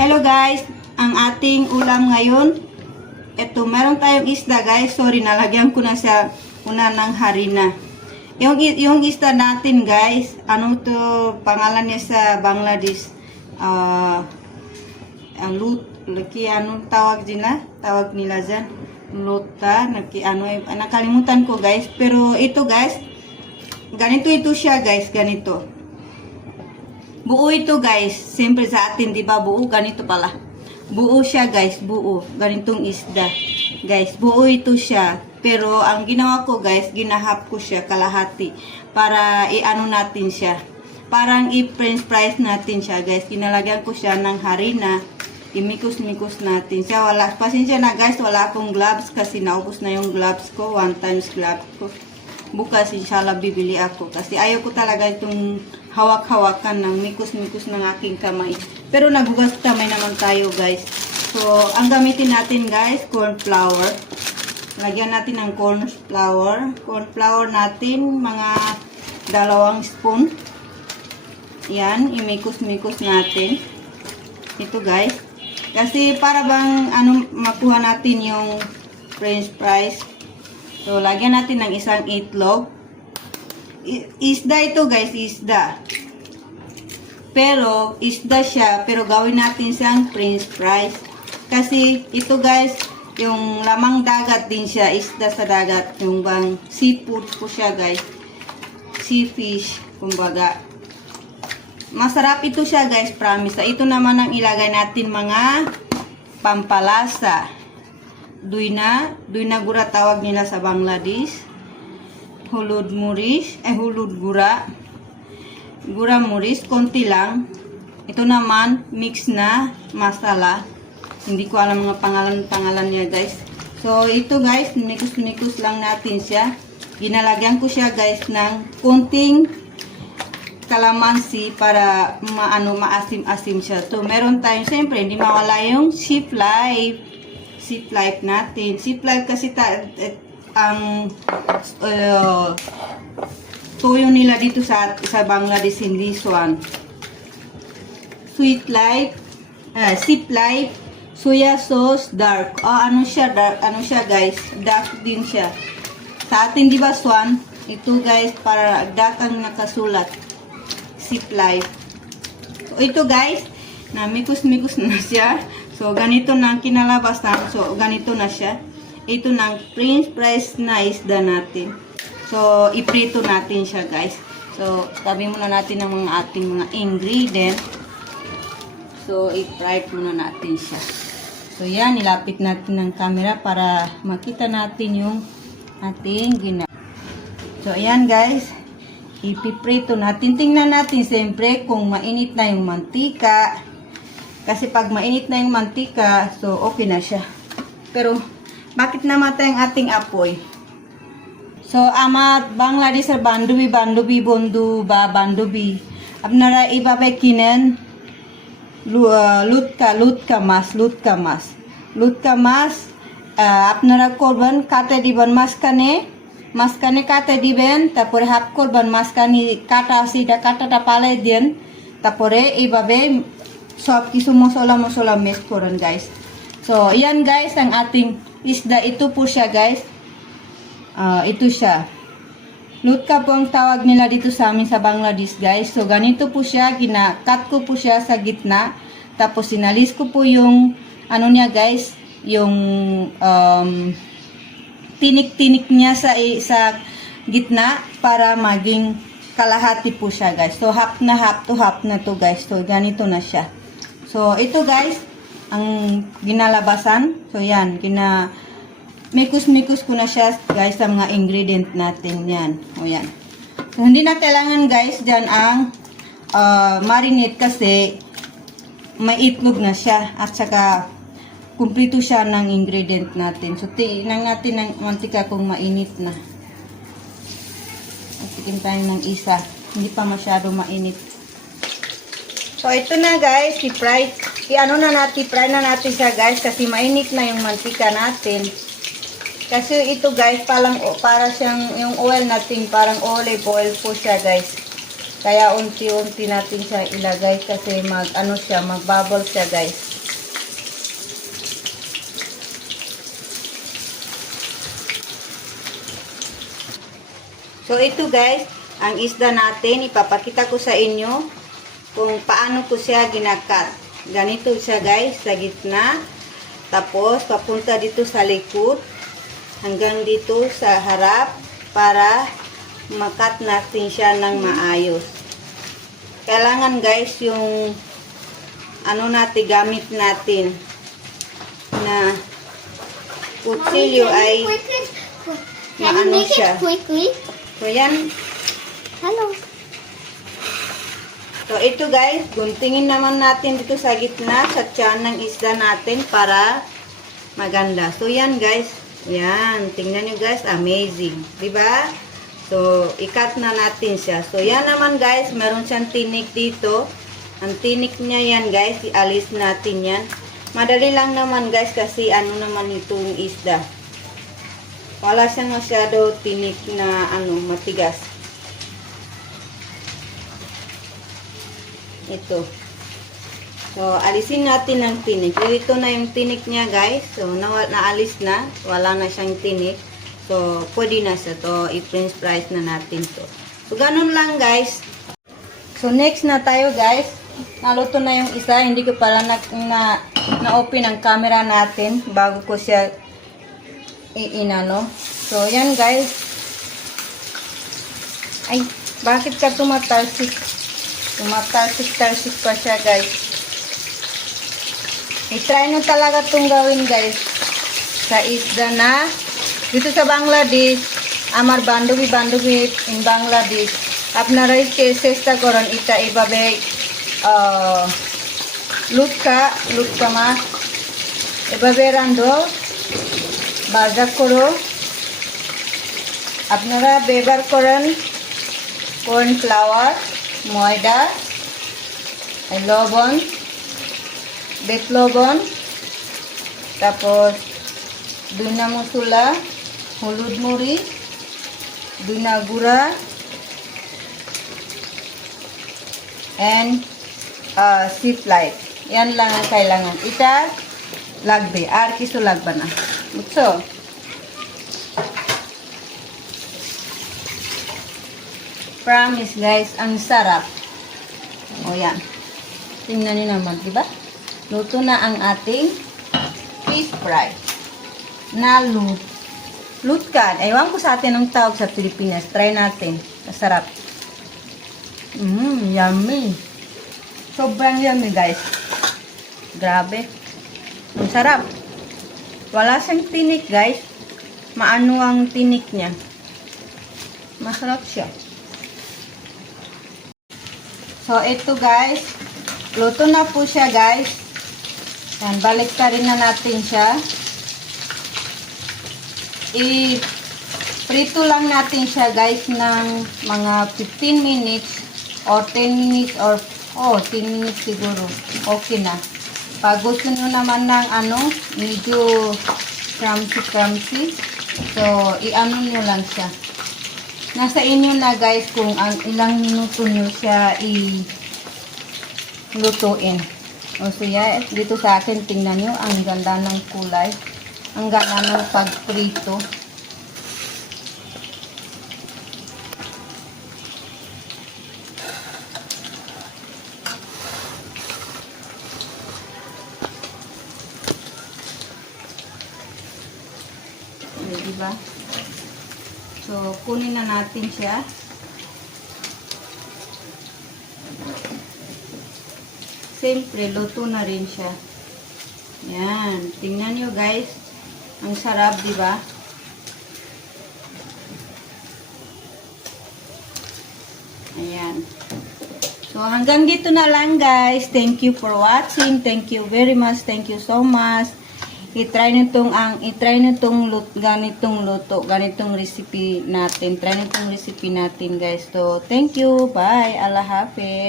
Hello guys, ang ating ulam ngayon, ito, meron tayong isda guys. Sorry, nalagyan ko na siya una ng harina. Yung isda natin guys, ano to, pangalan niya sa Bangladesh, anong tawag nila dyan? Lota, nakalimutan ko guys. Pero ito guys, ganito siya guys, ganito. Buo ito guys. Siyempre sa atin, di ba buo? Ganito pala. Buo siya guys, buo. Ganitong isda. Guys, buo ito siya. Pero ang ginawa ko guys, ginahap ko siya kalahati. Para i-ano natin siya. Parang i-french fries natin siya guys. Kinalagyan ko siya ng harina. Imikos-mikos natin siya. Pasensya na guys, wala akong gloves kasi naubos na yung gloves ko. One times gloves ko. Bukas inshallah bibili ako. Kasi ayaw ko talaga itong hawak-hawakan ng mikos-mikos ng aking kamay. Pero nagugas kamay naman tayo guys. So, ang gamitin natin guys, corn flour. Lagyan natin ng corn flour. Corn flour natin, mga 2 spoon. Yan, imikos-mikos natin. Ito guys. Kasi para bang makuha natin yung french fries. So, lagyan natin ng isang itlog. Isda ito guys, isda. Pero, isda siya. Pero gawin natin siyang french fries. Kasi ito guys, yung lamang dagat din siya. Isda sa dagat. Yung bang seafood po siya guys. Sea fish, kumbaga. Masarap ito siya guys, promise. Ito naman ang ilagay natin mga pampalasa. Duina gura tawag nila sa Bangladesh. Hulud gura. Gura muris, konti lang. Ito naman, mix na masala. Hindi ko alam mga pangalan niya guys. So, ito guys, mikos-mikos lang natin siya. Ginalagyan ko siya guys ng konting kalamansi para maasim-asim siya. So, meron tayong, siyempre, hindi mawala yung sheep life. Sheep life natin. Sheep life kasi ang tuyo nila dito sa Bangladesh, hindi swan. Sweet life, sheep life, soya sauce, dark. Ano siya guys? Dark din siya. Sa atin, di ba swan? Ito guys, para dark ang nakasulat. Sheep life. So, ito guys, na mikos-mikos na siya. So, ganito na kinalabasan. So, ganito na siya. Ito ng french fries na isda natin. So, iprito natin siya, guys. So, tabi muna natin ang ating mga ingredient. So, i-fry muna natin siya. So, yan. Ilapit natin ng camera para makita natin yung ating ginagawa. So, ayan, guys. Ipiprito natin. Tingnan natin, siyempre, kung mainit na yung mantika. Kasi pag mainit na yung mantika, so okay na siya. Pero, bakit namatay ang ating apoy? So, amat Bangladesh bandubi bondu ba bandubi. Apnara ibabe kinen লুটকা মাছ আপনারা করবেন কাটে দিবেন মাঝখানে কাটে দিবেন, তারপরে হাফ করবেন, মাঝখানে কাটা আছে এটা কাটাটা পালাই দেন, তারপরে এইভাবে সব কিছু মশলা মিক্স করেন guys. So, yan guys ang ating isda. Ito po siya guys. Ito siya. Lutka po ang tawag nila dito sa amin sa Bangladesh guys. So, ganito po siya. Cut ko po siya sa gitna. Tapos, sinalis ko po yung niya guys. Yung tinik-tinik niya sa gitna para maging kalahati po siya guys. So, half na to guys. So, ganito na siya. So, ito guys, ang ginalabasan. So, yan. Mikos-mikos ko na siya guys sa mga ingredient natin. Yan. O, yan. So, hindi na kailangan guys dyan ang marinate kasi may itlog na siya. At saka, kumplito siya ng ingredient natin. So, tingnan natin ng mantika kung mainit na. Tikim tayo ng isa. Hindi pa masyado mainit. So, ito na guys, i-fry na natin siya guys kasi mainit na yung mantika natin. Kasi ito guys, para siyang yung oil natin, parang olive oil po siya guys. Kaya unti-unti natin siya ilagay kasi mag-bubble siya guys. So, ito guys, ang isda natin. Ipapakita ko sa inyo kung paano ko siya ginakat. Ganito siya guys, sa gitna. Tapos, papunta dito sa likod. Hanggang dito sa harap. Para makat natin siya ng maayos. Kailangan guys, yung ano natin, gamit natin na kutsilyo ay maano siya. So, yan. Hello. So, ito guys, guntingin naman natin dito sa gitna, sa tiyan ng isda natin para maganda. So, yan guys. Yan. Tingnan nyo guys, amazing. Diba? So, ikat na natin siya. So, yan naman guys, meron siyang tinik dito. Ang tinik niya yan guys, ialis natin yan. Madali lang naman guys, kasi ano naman itong isda. Wala siyang masyado tinik na matigas. Ito. So, alisin natin ang tinik. Dito na yung tinik niya guys. So, naalis na. Wala na siyang tinik. So, pwede na siya. So, i-french fries na natin to. So, ganun lang guys. So, next na tayo guys. Naluto na yung isa. Hindi ko pala na-open ang camera natin bago ko siya inano. So, yan guys. Ay, bakit ka tumatalsik? Tumatalsik-talsik pa siya guys. I-try nyo talaga itong gawin guys. Sa isda na. Dito sa Bangladesh. Amar বান্ধবী in Bangladesh. আপনারা इसके চেষ্টা করেন এটা এভাবে লুটকা মাছ এভাবে রান্ধো ভাজা করো আপনারা ব্যবহার করেন কর্নফ্লাওয়ার ময়দা লবণ বেত লবণ তারপর দুইনা মশলা হলুদ মরিচ দুইনা গুঁড়া and sea flight. Yan lang ang kailangan. Ita lagbe. Ar kiso lagba na. Bukso. Promise guys, ang sarap. O yan. Tingnan niyo naman, di ba? Luto na ang ating fish fry. Na lutkan. Ewan ko sa atin ang tawag sa Pilipinas. Try natin. Masarap. Yummy. Sobrang yummy guys. Grabe. Ang sarap. Wala siyang tinik guys. Maano ang tinik niya. Masarap siya. So ito guys. Luto na po siya guys. Yan, balik ka rin na natin siya. Prito lang natin siya guys ng mga 15 minutes or 10 minutes or 10 minutes siguro. Okay na. Pag gusto nyo naman ng medyo crunchy. So, i-ano nyo lang siya. Nasa inyo na guys kung ilang minuto nyo siya lutuin. O siya, dito sa akin, tingnan nyo, ang ganda ng kulay. Ang ganda ng pagprito. Diba? So, kunin na natin siya. Siyempre, luto na rin siya. Yan. Tingnan nyo guys. Ang sarap, diba? Ayan. So, hanggang dito na lang guys. Thank you for watching. Thank you very much. Thank you so much. I-try nitong ganitong recipe natin. Try nitong recipe natin guys. So, thank you. Bye. Allah Hafiz.